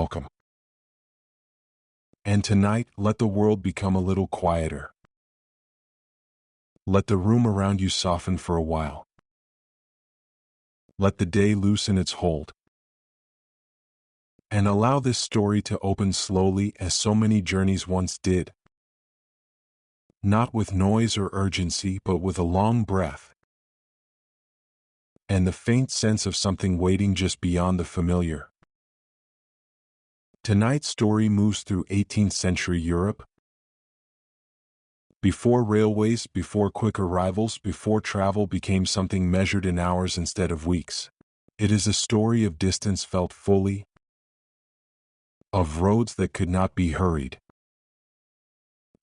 welcome. And tonight, let the world become a little quieter. Let the room around you soften for a while. Let the day loosen its hold. And allow this story to open slowly as so many journeys once did. Not with noise or urgency, but with a long breath. And the faint sense of something waiting just beyond the familiar. Tonight's story moves through 18th century Europe. Before railways, before quick arrivals, before travel became something measured in hours instead of weeks. It is a story of distance felt fully, of roads that could not be hurried,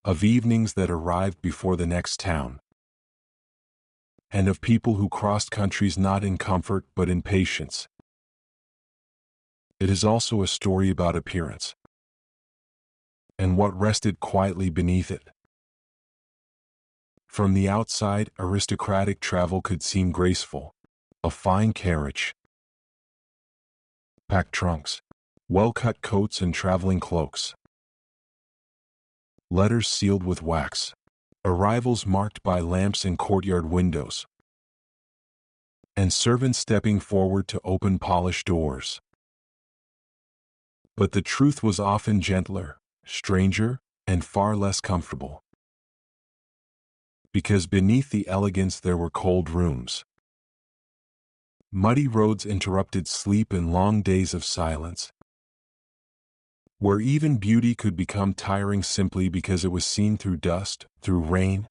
of evenings that arrived before the next town, and of people who crossed countries not in comfort but in patience. It is also a story about appearance, and what rested quietly beneath it. From the outside, aristocratic travel could seem graceful. A fine carriage, packed trunks, well-cut coats and traveling cloaks, letters sealed with wax, arrivals marked by lamps in courtyard windows, and servants stepping forward to open polished doors. But the truth was often gentler, stranger, and far less comfortable. Because beneath the elegance there were cold rooms. Muddy roads interrupted sleep and long days of silence, where even beauty could become tiring simply because it was seen through dust, through rain,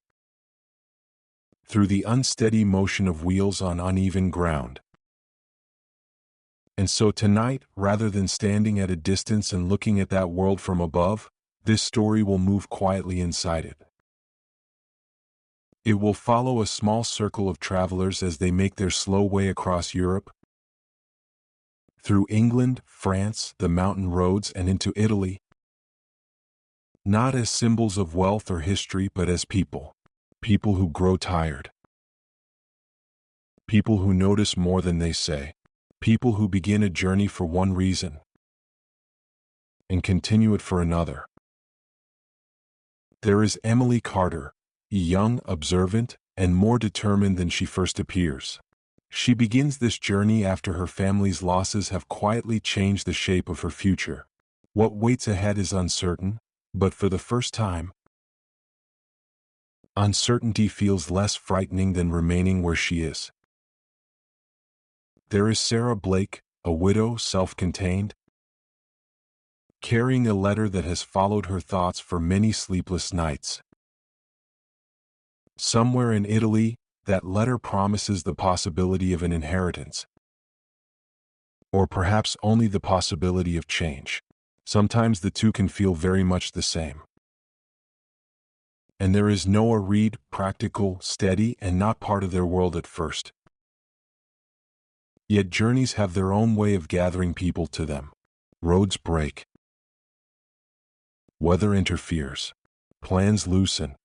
through the unsteady motion of wheels on uneven ground. And so tonight, rather than standing at a distance and looking at that world from above, this story will move quietly inside it. It will follow a small circle of travelers as they make their slow way across Europe, through England, France, the mountain roads, and into Italy, not as symbols of wealth or history, but as people who grow tired, people who notice more than they say, people who begin a journey for one reason and continue it for another. There is Emily Carter, young, observant, and more determined than she first appears. She begins this journey after her family's losses have quietly changed the shape of her future. What waits ahead is uncertain, but for the first time, uncertainty feels less frightening than remaining where she is. There is Sarah Blake, a widow, self-contained, carrying a letter that has followed her thoughts for many sleepless nights. Somewhere in Italy, that letter promises the possibility of an inheritance. Or perhaps only the possibility of change. Sometimes the two can feel very much the same. And there is Noah Reed, practical, steady, and not part of their world at first. Yet journeys have their own way of gathering people to them. Roads break. Weather interferes. Plans loosen.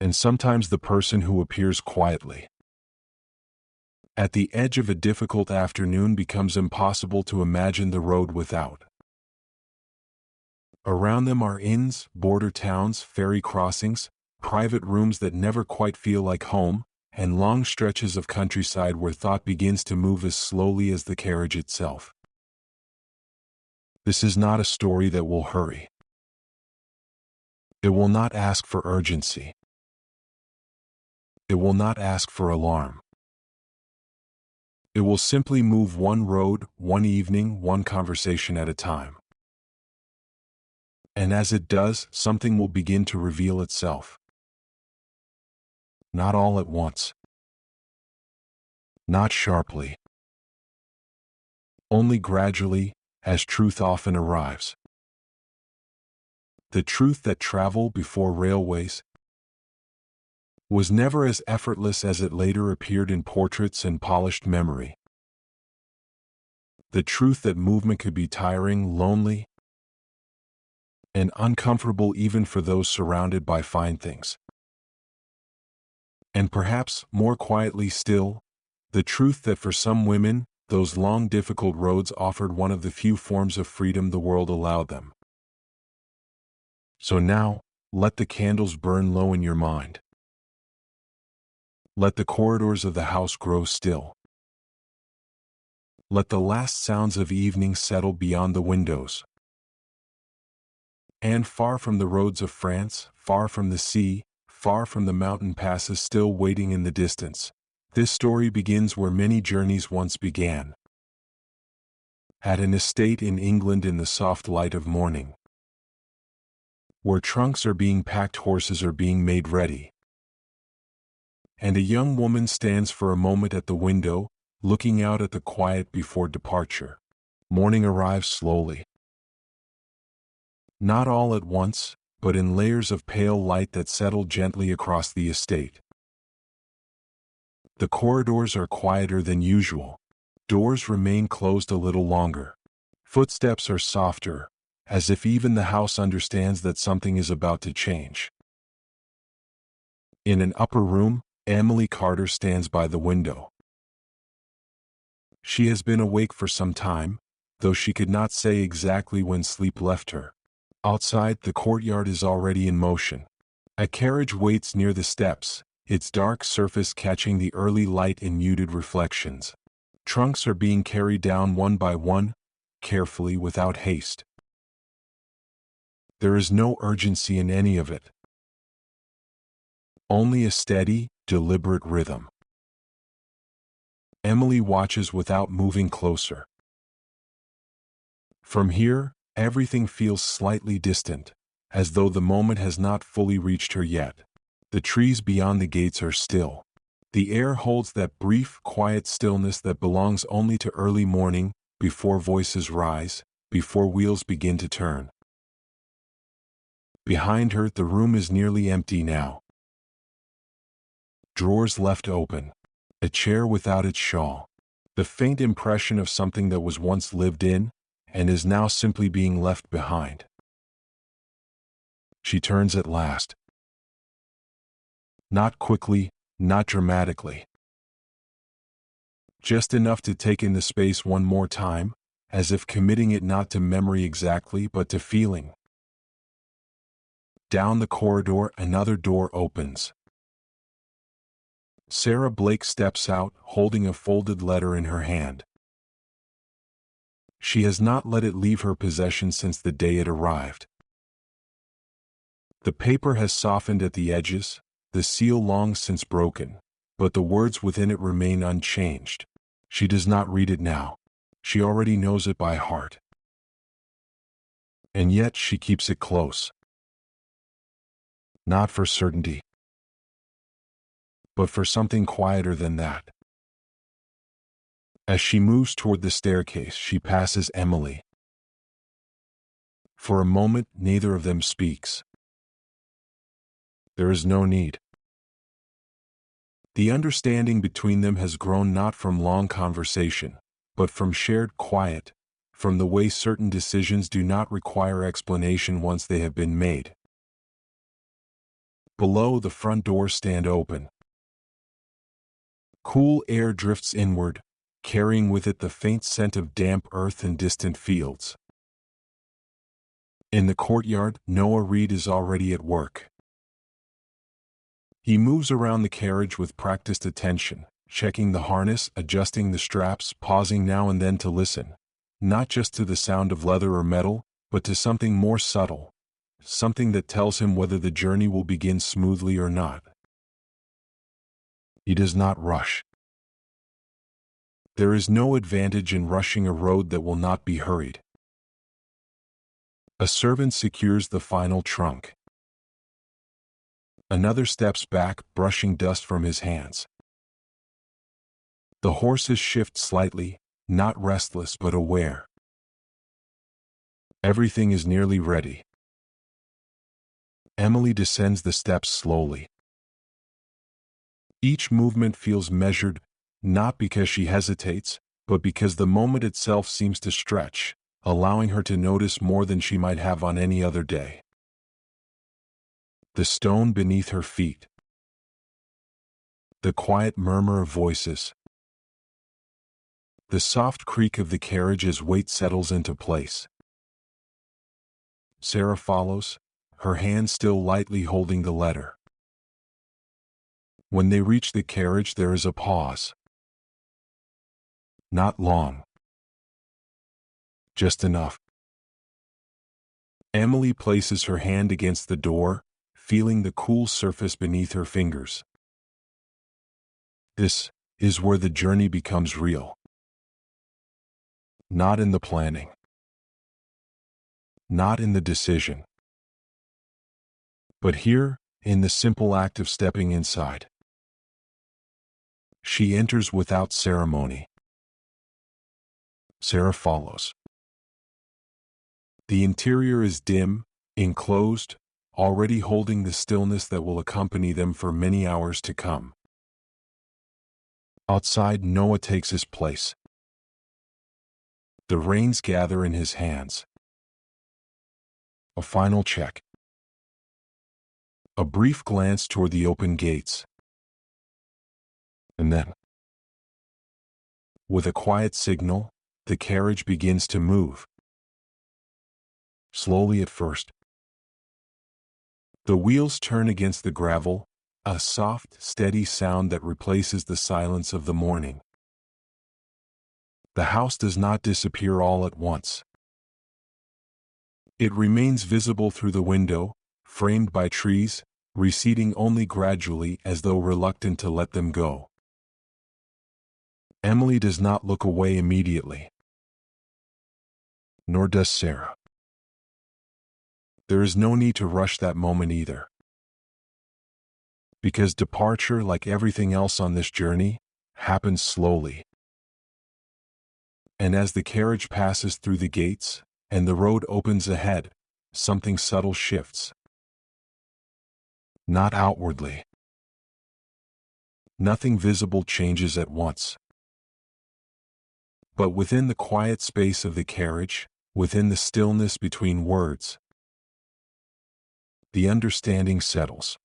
And sometimes the person who appears quietly at the edge of a difficult afternoon becomes impossible to imagine the road without. Around them are inns, border towns, ferry crossings, private rooms that never quite feel like home, and long stretches of countryside where thought begins to move as slowly as the carriage itself. This is not a story that will hurry. It will not ask for urgency. It will not ask for alarm. It will simply move one road, one evening, one conversation at a time. And as it does, something will begin to reveal itself. Not all at once. Not sharply. Only gradually, as truth often arrives. The truth that travel before railways was never as effortless as it later appeared in portraits and polished memory. The truth that movement could be tiring, lonely, and uncomfortable even for those surrounded by fine things. And perhaps, more quietly still, the truth that for some women, those long difficult roads offered one of the few forms of freedom the world allowed them. So now, let the candles burn low in your mind. Let the corridors of the house grow still. Let the last sounds of evening settle beyond the windows. And far from the roads of France, far from the sea, far from the mountain passes still waiting in the distance, this story begins where many journeys once began. At an estate in England in the soft light of morning. Where trunks are being packed, horses are being made ready. And a young woman stands for a moment at the window, looking out at the quiet before departure. Morning arrives slowly. Not all at once, but in layers of pale light that settle gently across the estate. The corridors are quieter than usual. Doors remain closed a little longer. Footsteps are softer, as if even the house understands that something is about to change. In an upper room, Emily Carter stands by the window. She has been awake for some time, though she could not say exactly when sleep left her. Outside, the courtyard is already in motion. A carriage waits near the steps, its dark surface catching the early light in muted reflections. Trunks are being carried down one by one, carefully without haste. There is no urgency in any of it. Only a steady, deliberate rhythm. Emily watches without moving closer. From here, everything feels slightly distant, as though the moment has not fully reached her yet. The trees beyond the gates are still. The air holds that brief, quiet stillness that belongs only to early morning, before voices rise, before wheels begin to turn. Behind her, the room is nearly empty now. Drawers left open. A chair without its shawl. The faint impression of something that was once lived in, and is now simply being left behind. She turns at last. Not quickly, not dramatically. Just enough to take in the space one more time, as if committing it not to memory exactly but to feeling. Down the corridor, another door opens. Sarah Blake steps out, holding a folded letter in her hand. She has not let it leave her possession since the day it arrived. The paper has softened at the edges, the seal long since broken, but the words within it remain unchanged. She does not read it now. She already knows it by heart. And yet she keeps it close. Not for certainty, but for something quieter than that. As she moves toward the staircase, she passes Emily. For a moment, neither of them speaks. There is no need. The understanding between them has grown not from long conversation, but from shared quiet, from the way certain decisions do not require explanation once they have been made. Below, the front doors stand open. Cool air drifts inward, carrying with it the faint scent of damp earth and distant fields. In the courtyard, Noah Reed is already at work. He moves around the carriage with practiced attention, checking the harness, adjusting the straps, pausing now and then to listen, not just to the sound of leather or metal, but to something more subtle, something that tells him whether the journey will begin smoothly or not. He does not rush. There is no advantage in rushing a road that will not be hurried. A servant secures the final trunk. Another steps back, brushing dust from his hands. The horses shift slightly, not restless but aware. Everything is nearly ready. Emily descends the steps slowly. Each movement feels measured, not because she hesitates, but because the moment itself seems to stretch, allowing her to notice more than she might have on any other day. The stone beneath her feet. The quiet murmur of voices. The soft creak of the carriage as weight settles into place. Sarah follows, her hand still lightly holding the letter. When they reach the carriage, there is a pause. Not long. Just enough. Emily places her hand against the door, feeling the cool surface beneath her fingers. This is where the journey becomes real. Not in the planning. Not in the decision. But here, in the simple act of stepping inside. She enters without ceremony. Sarah follows. The interior is dim, enclosed, already holding the stillness that will accompany them for many hours to come. Outside, Noah takes his place. The reins gather in his hands. A final check. A brief glance toward the open gates. And then, with a quiet signal, the carriage begins to move. Slowly at first. The wheels turn against the gravel, a soft, steady sound that replaces the silence of the morning. The house does not disappear all at once. It remains visible through the window, framed by trees, receding only gradually as though reluctant to let them go. Emily does not look away immediately. Nor does Sarah. There is no need to rush that moment either. Because departure, like everything else on this journey, happens slowly. And as the carriage passes through the gates, and the road opens ahead, something subtle shifts. Not outwardly. Nothing visible changes at once. But within the quiet space of the carriage, within the stillness between words, the understanding settles.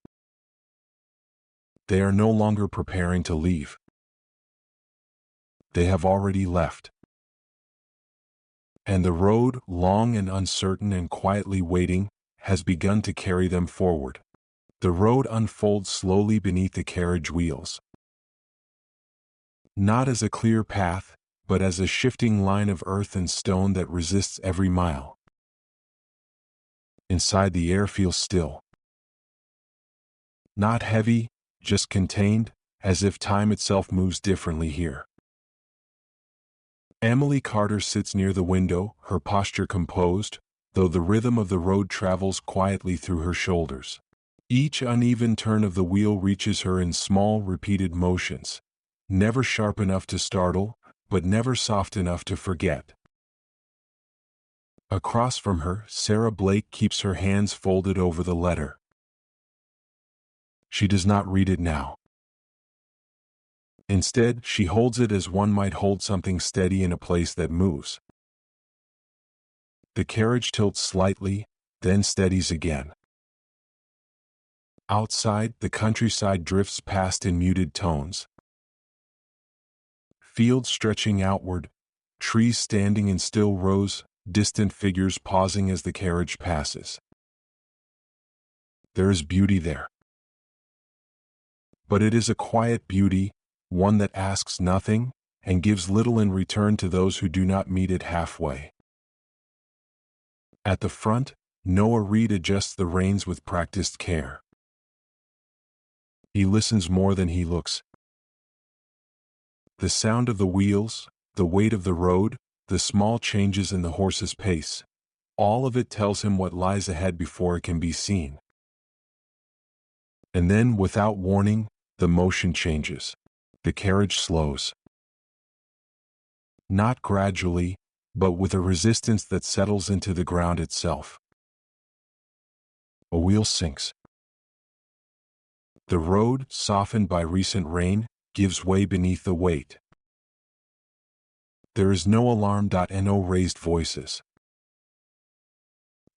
They are no longer preparing to leave. They have already left. And the road, long and uncertain and quietly waiting, has begun to carry them forward. The road unfolds slowly beneath the carriage wheels. Not as a clear path, but as a shifting line of earth and stone that resists every mile. Inside, the air feels still. Not heavy, just contained, as if time itself moves differently here. Emily Carter sits near the window, her posture composed, though the rhythm of the road travels quietly through her shoulders. Each uneven turn of the wheel reaches her in small, repeated motions, never sharp enough to startle, but never soft enough to forget. Across from her, Sarah Blake keeps her hands folded over the letter. She does not read it now. Instead, she holds it as one might hold something steady in a place that moves. The carriage tilts slightly, then steadies again. Outside, the countryside drifts past in muted tones. Fields stretching outward, trees standing in still rows, distant figures pausing as the carriage passes. There is beauty there. But it is a quiet beauty, one that asks nothing, and gives little in return to those who do not meet it halfway. At the front, Noah Reed adjusts the reins with practiced care. He listens more than he looks. The sound of the wheels, the weight of the road, the small changes in the horse's pace, all of it tells him what lies ahead before it can be seen. And then, without warning, the motion changes. The carriage slows. Not gradually, but with a resistance that settles into the ground itself. A wheel sinks. The road, softened by recent rain, gives way beneath the weight. There is no alarm. No raised voices.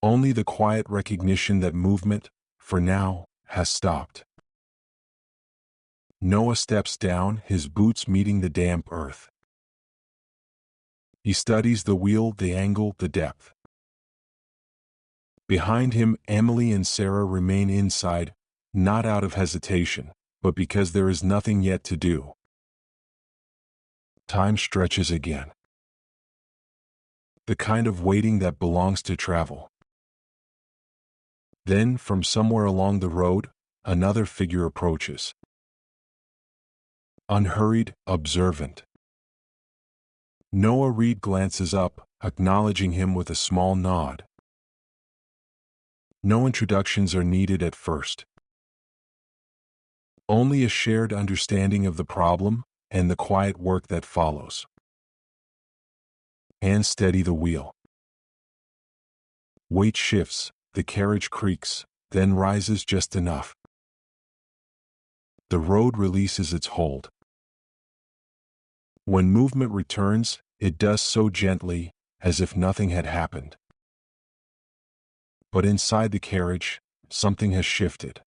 Only the quiet recognition that movement, for now, has stopped. Noah steps down, his boots meeting the damp earth. He studies the wheel, the angle, the depth. Behind him, Emily and Sarah remain inside, not out of hesitation, but because there is nothing yet to do. Time stretches again. The kind of waiting that belongs to travel. Then, from somewhere along the road, another figure approaches. Unhurried, observant. Noah Reed glances up, acknowledging him with a small nod. No introductions are needed at first. Only a shared understanding of the problem and the quiet work that follows. Hands steady the wheel. Weight shifts, the carriage creaks, then rises just enough. The road releases its hold. When movement returns, it does so gently, as if nothing had happened. But inside the carriage, something has shifted.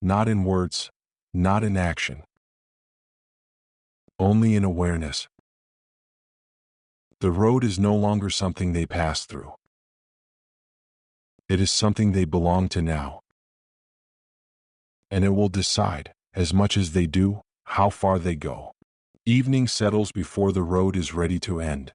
Not in words, not in action. Only in awareness. The road is no longer something they pass through. It is something they belong to now. And it will decide, as much as they do, how far they go. Evening settles before the road is ready to end.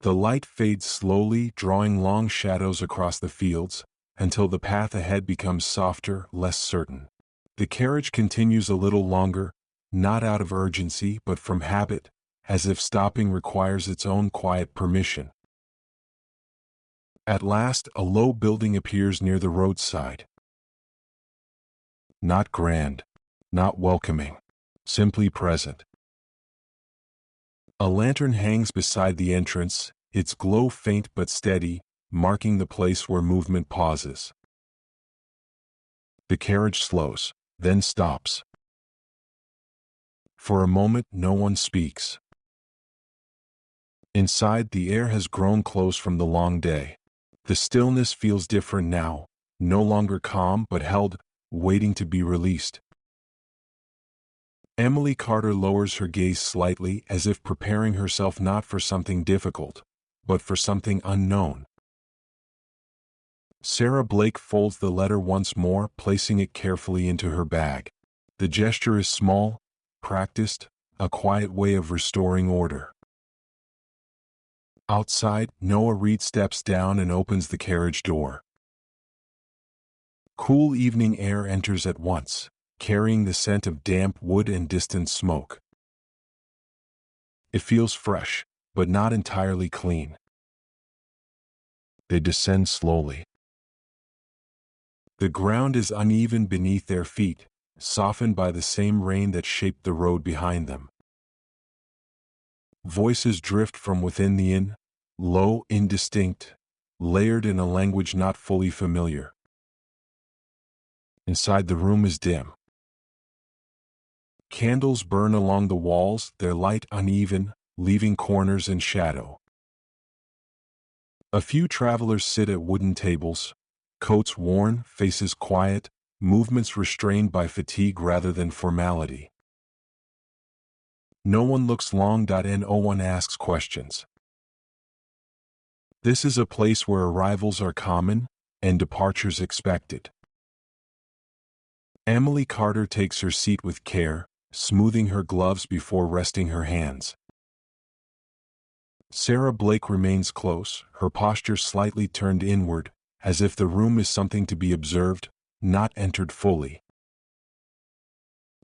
The light fades slowly, drawing long shadows across the fields, until the path ahead becomes softer, less certain. The carriage continues a little longer, not out of urgency but from habit, as if stopping requires its own quiet permission. At last, a low building appears near the roadside. Not grand, not welcoming, simply present. A lantern hangs beside the entrance, its glow faint but steady, marking the place where movement pauses. The carriage slows, then stops. For a moment, no one speaks. Inside, the air has grown close from the long day. The stillness feels different now, no longer calm but held, waiting to be released. Emily Carter lowers her gaze slightly, as if preparing herself not for something difficult, but for something unknown. Sarah Blake folds the letter once more, placing it carefully into her bag. The gesture is small, practiced, a quiet way of restoring order. Outside, Noah Reed steps down and opens the carriage door. Cool evening air enters at once, carrying the scent of damp wood and distant smoke. It feels fresh, but not entirely clean. They descend slowly. The ground is uneven beneath their feet, softened by the same rain that shaped the road behind them. Voices drift from within the inn, low, indistinct, layered in a language not fully familiar. Inside the room is dim. Candles burn along the walls, their light uneven, leaving corners in shadow. A few travelers sit at wooden tables, coats worn, faces quiet, movements restrained by fatigue rather than formality. No one looks long. No one asks questions. This is a place where arrivals are common and departures expected. Emily Carter takes her seat with care, smoothing her gloves before resting her hands. Sarah Blake remains close, her posture slightly turned inward, as if the room is something to be observed, not entered fully.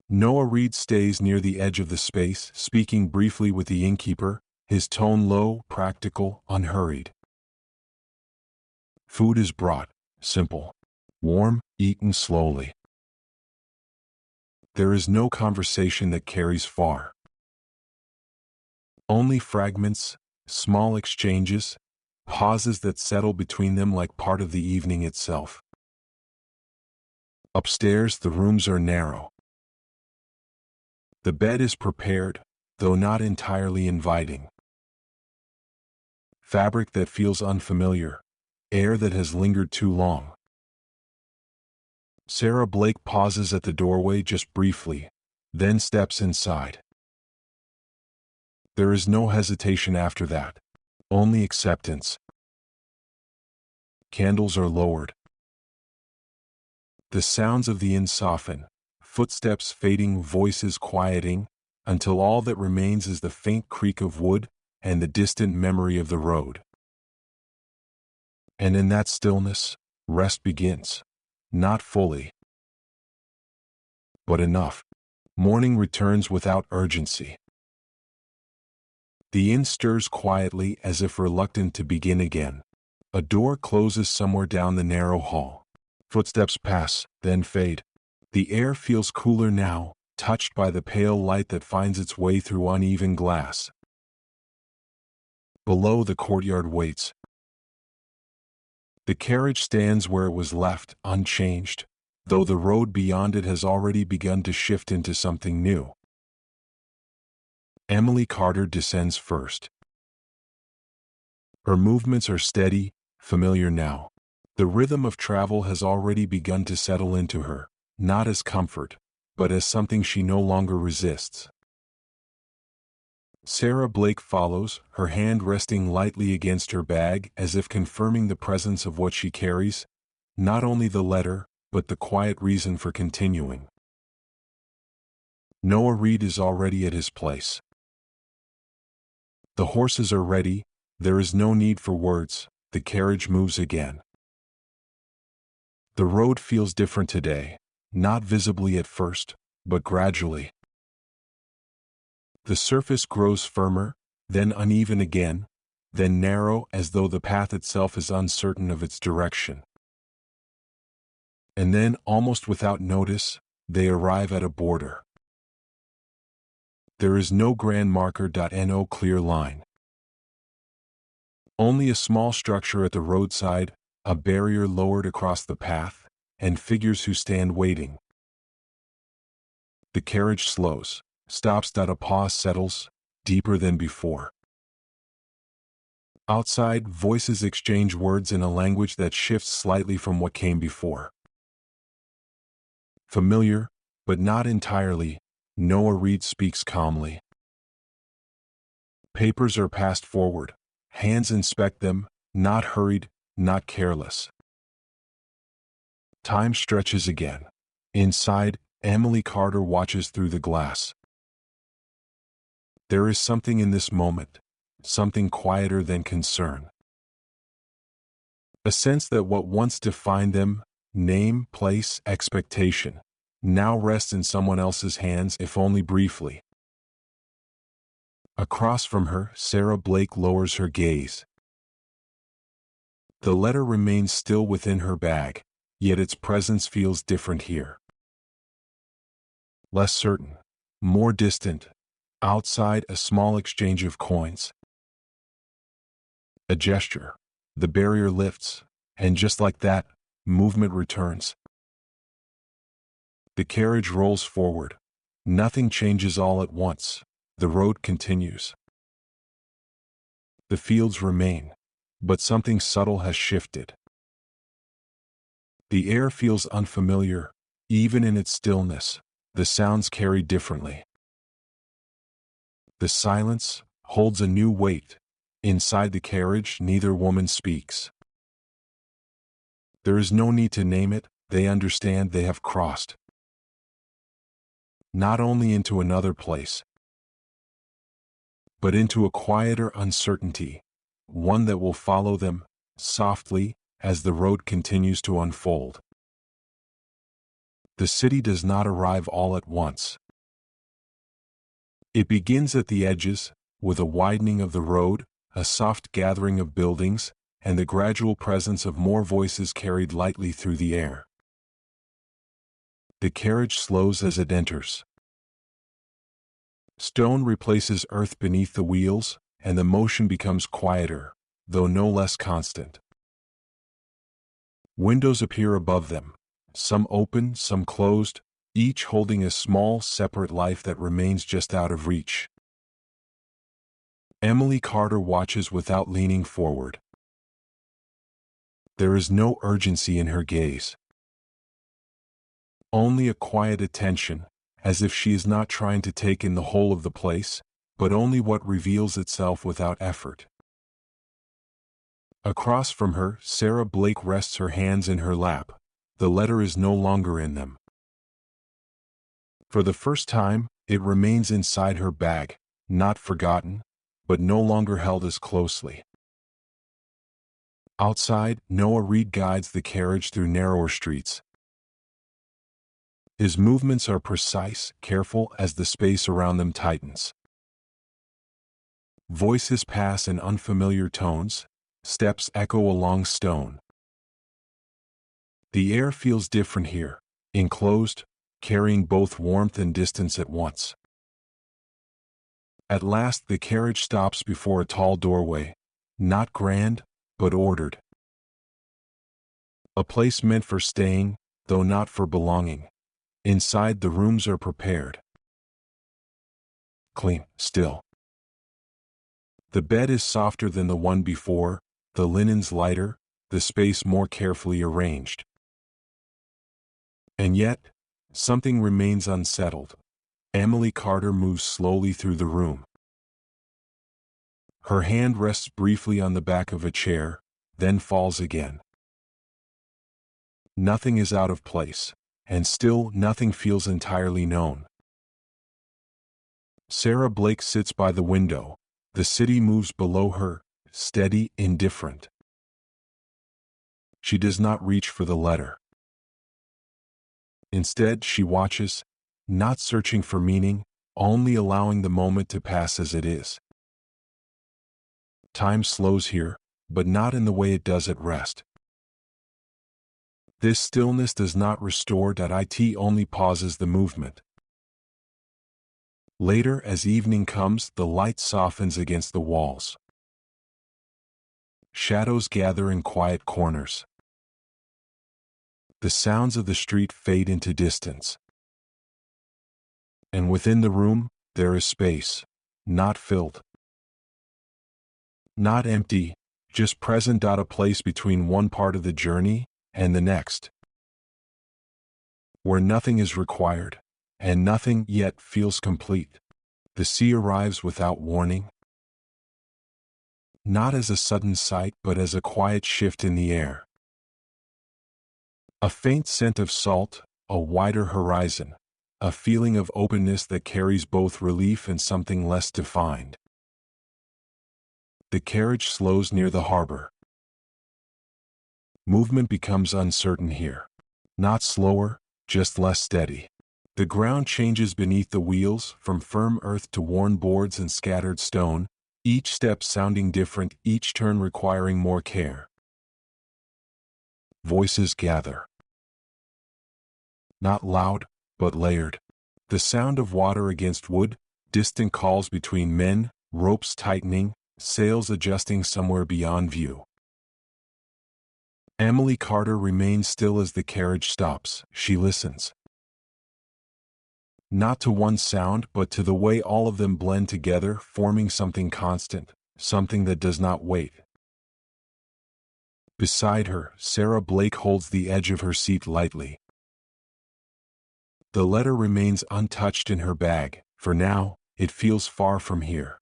Noah Reed stays near the edge of the space, speaking briefly with the innkeeper, his tone low, practical, unhurried. Food is brought, simple, warm, eaten slowly. There is no conversation that carries far. Only fragments, small exchanges, pauses that settle between them like part of the evening itself. Upstairs, the rooms are narrow. The bed is prepared, though not entirely inviting. Fabric that feels unfamiliar, air that has lingered too long. Sarah Blake pauses at the doorway just briefly, then steps inside. There is no hesitation after that, only acceptance. Candles are lowered. The sounds of the inn soften, footsteps fading, voices quieting, until all that remains is the faint creak of wood and the distant memory of the road. And in that stillness, rest begins. Not fully, but enough. Morning returns without urgency. The inn stirs quietly as if reluctant to begin again. A door closes somewhere down the narrow hall. Footsteps pass, then fade. The air feels cooler now, touched by the pale light that finds its way through uneven glass. Below, the courtyard waits. The carriage stands where it was left, unchanged, though the road beyond it has already begun to shift into something new. Emily Carter descends first. Her movements are steady, familiar now. The rhythm of travel has already begun to settle into her, not as comfort, but as something she no longer resists. Sarah Blake follows, her hand resting lightly against her bag as if confirming the presence of what she carries, not only the letter, but the quiet reason for continuing. Noah Reed is already at his place. The horses are ready, there is no need for words, the carriage moves again. The road feels different today, not visibly at first, but gradually. The surface grows firmer, then uneven again, then narrow as though the path itself is uncertain of its direction. And then, almost without notice, they arrive at a border. There is no grand marker, no clear line. Only a small structure at the roadside, a barrier lowered across the path, and figures who stand waiting. The carriage slows, stops. A pause settles, deeper than before. Outside, voices exchange words in a language that shifts slightly from what came before. Familiar, but not entirely, Noah Reed speaks calmly. Papers are passed forward, hands inspect them, not hurried, not careless. Time stretches again. Inside, Emily Carter watches through the glass. There is something in this moment, something quieter than concern. A sense that what once defined them, name, place, expectation, now rests in someone else's hands, if only briefly. Across from her, Sarah Blake lowers her gaze. The letter remains still within her bag, yet its presence feels different here. Less certain, more distant. Outside, a small exchange of coins. A gesture. The barrier lifts, and just like that, movement returns. The carriage rolls forward. Nothing changes all at once. The road continues. The fields remain, but something subtle has shifted. The air feels unfamiliar, even in its stillness. The sounds carry differently. The silence holds a new weight. Inside the carriage, neither woman speaks. There is no need to name it, they understand they have crossed. Not only into another place, but into a quieter uncertainty, one that will follow them, softly, as the road continues to unfold. The city does not arrive all at once. It begins at the edges, with a widening of the road, a soft gathering of buildings, and the gradual presence of more voices carried lightly through the air. The carriage slows as it enters. Stone replaces earth beneath the wheels, and the motion becomes quieter, though no less constant. Windows appear above them, some open, some closed, each holding a small, separate life that remains just out of reach. Emily Carter watches without leaning forward. There is no urgency in her gaze. Only a quiet attention, as if she is not trying to take in the whole of the place, but only what reveals itself without effort. Across from her, Sarah Blake rests her hands in her lap. The letter is no longer in them. For the first time, it remains inside her bag, not forgotten, but no longer held as closely. Outside, Noah Reed guides the carriage through narrower streets. His movements are precise, careful as the space around them tightens. Voices pass in unfamiliar tones, steps echo along stone. The air feels different here, enclosed, carrying both warmth and distance at once. At last the carriage stops before a tall doorway, not grand, but ordered. A place meant for staying, though not for belonging. Inside the rooms are prepared. Clean, still. The bed is softer than the one before, the linens lighter, the space more carefully arranged. And yet, something remains unsettled. Emily Carter moves slowly through the room. Her hand rests briefly on the back of a chair, then falls again. Nothing is out of place, and still nothing feels entirely known. Sarah Blake sits by the window. The city moves below her, steady, indifferent. She does not reach for the letter. Instead, she watches, not searching for meaning, only allowing the moment to pass as it is. Time slows here, but not in the way it does at rest. This stillness does not restore. It only pauses the movement. Later, as evening comes, the light softens against the walls. Shadows gather in quiet corners. The sounds of the street fade into distance. And within the room, there is space, not filled, not empty, just present. A place between one part of the journey and the next, where nothing is required, and nothing yet feels complete. The sea arrives without warning, not as a sudden sight but as a quiet shift in the air. A faint scent of salt, a wider horizon, a feeling of openness that carries both relief and something less defined. The carriage slows near the harbor. Movement becomes uncertain here. Not slower, just less steady. The ground changes beneath the wheels, from firm earth to worn boards and scattered stone, each step sounding different, each turn requiring more care. Voices gather. Not loud, but layered. The sound of water against wood, distant calls between men, ropes tightening, sails adjusting somewhere beyond view. Emily Carter remains still as the carriage stops. She listens. Not to one sound, but to the way all of them blend together, forming something constant, something that does not wait. Beside her, Sarah Blake holds the edge of her seat lightly. The letter remains untouched in her bag. For now, it feels far from here.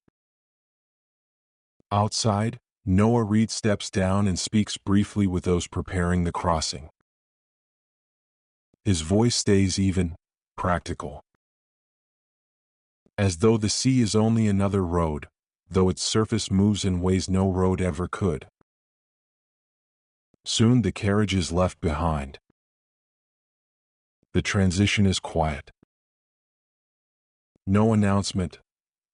Outside, Noah Reed steps down and speaks briefly with those preparing the crossing. His voice stays even, practical. As though the sea is only another road, though its surface moves in ways no road ever could. Soon the carriage is left behind. The transition is quiet. No announcement,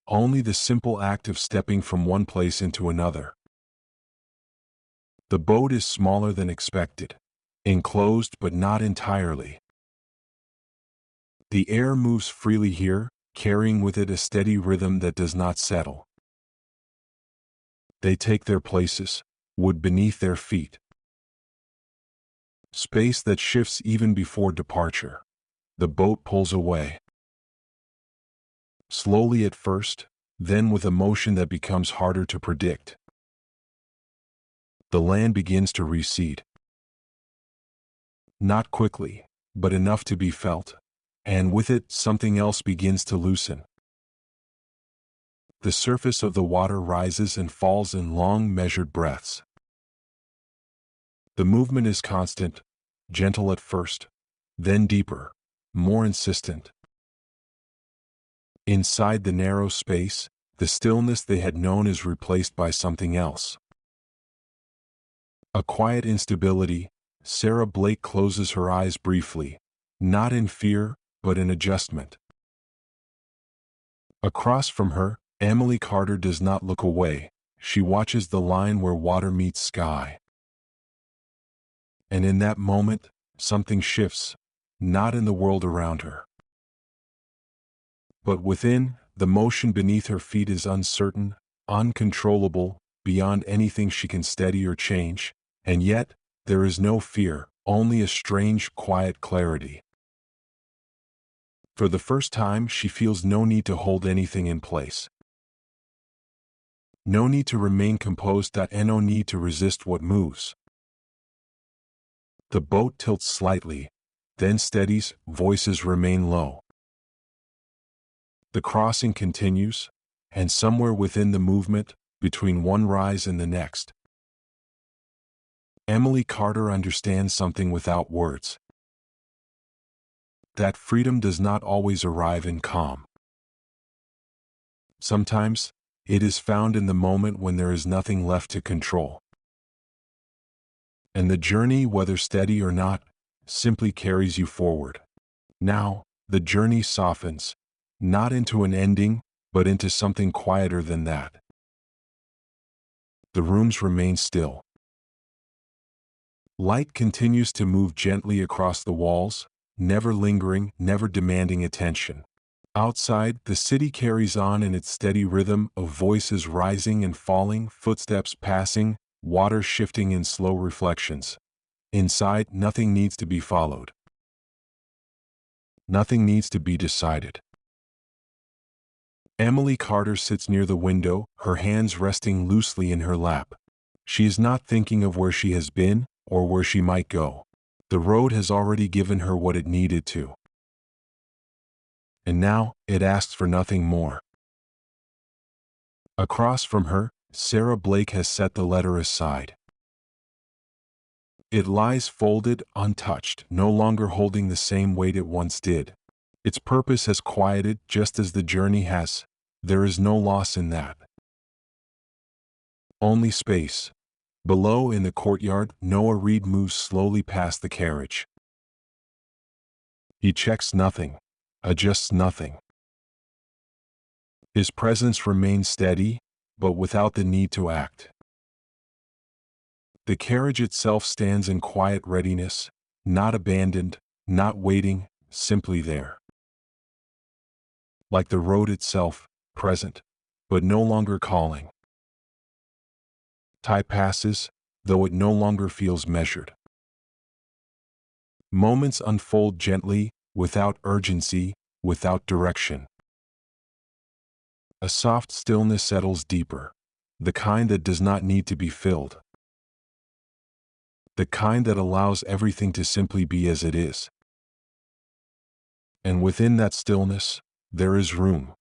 only the simple act of stepping from one place into another. The boat is smaller than expected, enclosed but not entirely. The air moves freely here, carrying with it a steady rhythm that does not settle. They take their places, wood beneath their feet. Space that shifts even before departure. The boat pulls away. Slowly at first, then with a motion that becomes harder to predict. The land begins to recede. Not quickly, but enough to be felt, and with it something else begins to loosen. the surface of the water rises and falls in long, measured breaths. The movement is constant, gentle at first, then deeper, more insistent. Inside the narrow space, the stillness they had known is replaced by something else. A quiet instability. Sarah Blake closes her eyes briefly, not in fear, but in adjustment. Across from her, Emily Carter does not look away. She watches the line where water meets sky. And in that moment, something shifts, not in the world around her, but within. The motion beneath her feet is uncertain, uncontrollable, beyond anything she can steady or change, and yet, there is no fear, only a strange, quiet clarity. For the first time, she feels no need to hold anything in place. No need to remain composed, and no need to resist what moves. The boat tilts slightly, then steadies, voices remain low. The crossing continues, and somewhere within the movement, between one rise and the next, Emily Carter understands something without words. That freedom does not always arrive in calm. Sometimes, it is found in the moment when there is nothing left to control. And the journey, whether steady or not, simply carries you forward. Now, the journey softens, not into an ending, but into something quieter than that. The rooms remain still. Light continues to move gently across the walls, never lingering, never demanding attention. Outside, the city carries on in its steady rhythm of voices rising and falling, footsteps passing, water shifting in slow reflections. Inside, nothing needs to be followed. Nothing needs to be decided. Emily Carter sits near the window, her hands resting loosely in her lap. She is not thinking of where she has been, or where she might go. The road has already given her what it needed to. And now, it asks for nothing more. Across from her, Sarah Blake has set the letter aside. It lies folded, untouched, no longer holding the same weight it once did. Its purpose has quieted, just as the journey has. There is no loss in that. Only space. Below in the courtyard, Noah Reed moves slowly past the carriage. He checks nothing, adjusts nothing. His presence remains steady, but without the need to act. The carriage itself stands in quiet readiness, not abandoned, not waiting, simply there. Like the road itself, present, but no longer calling. Time passes, though it no longer feels measured. Moments unfold gently, without urgency, without direction. A soft stillness settles deeper, the kind that does not need to be filled. The kind that allows everything to simply be as it is. And within that stillness, there is room.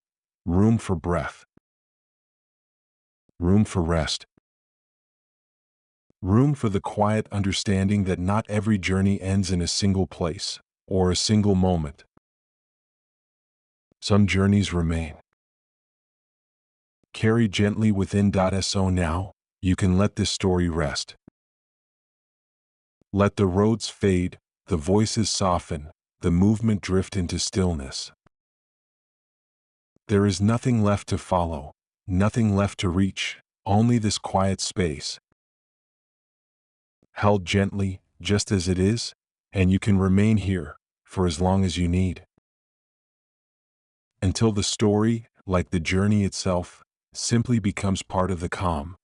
Room for breath. Room for rest. Room for the quiet understanding that not every journey ends in a single place, or a single moment. Some journeys remain. Carry gently within. So now, you can let this story rest. Let the roads fade, the voices soften, the movement drift into stillness. There is nothing left to follow, nothing left to reach, only this quiet space. Held gently, just as it is, and you can remain here, for as long as you need. Until the story, like the journey itself, simply becomes part of the calm.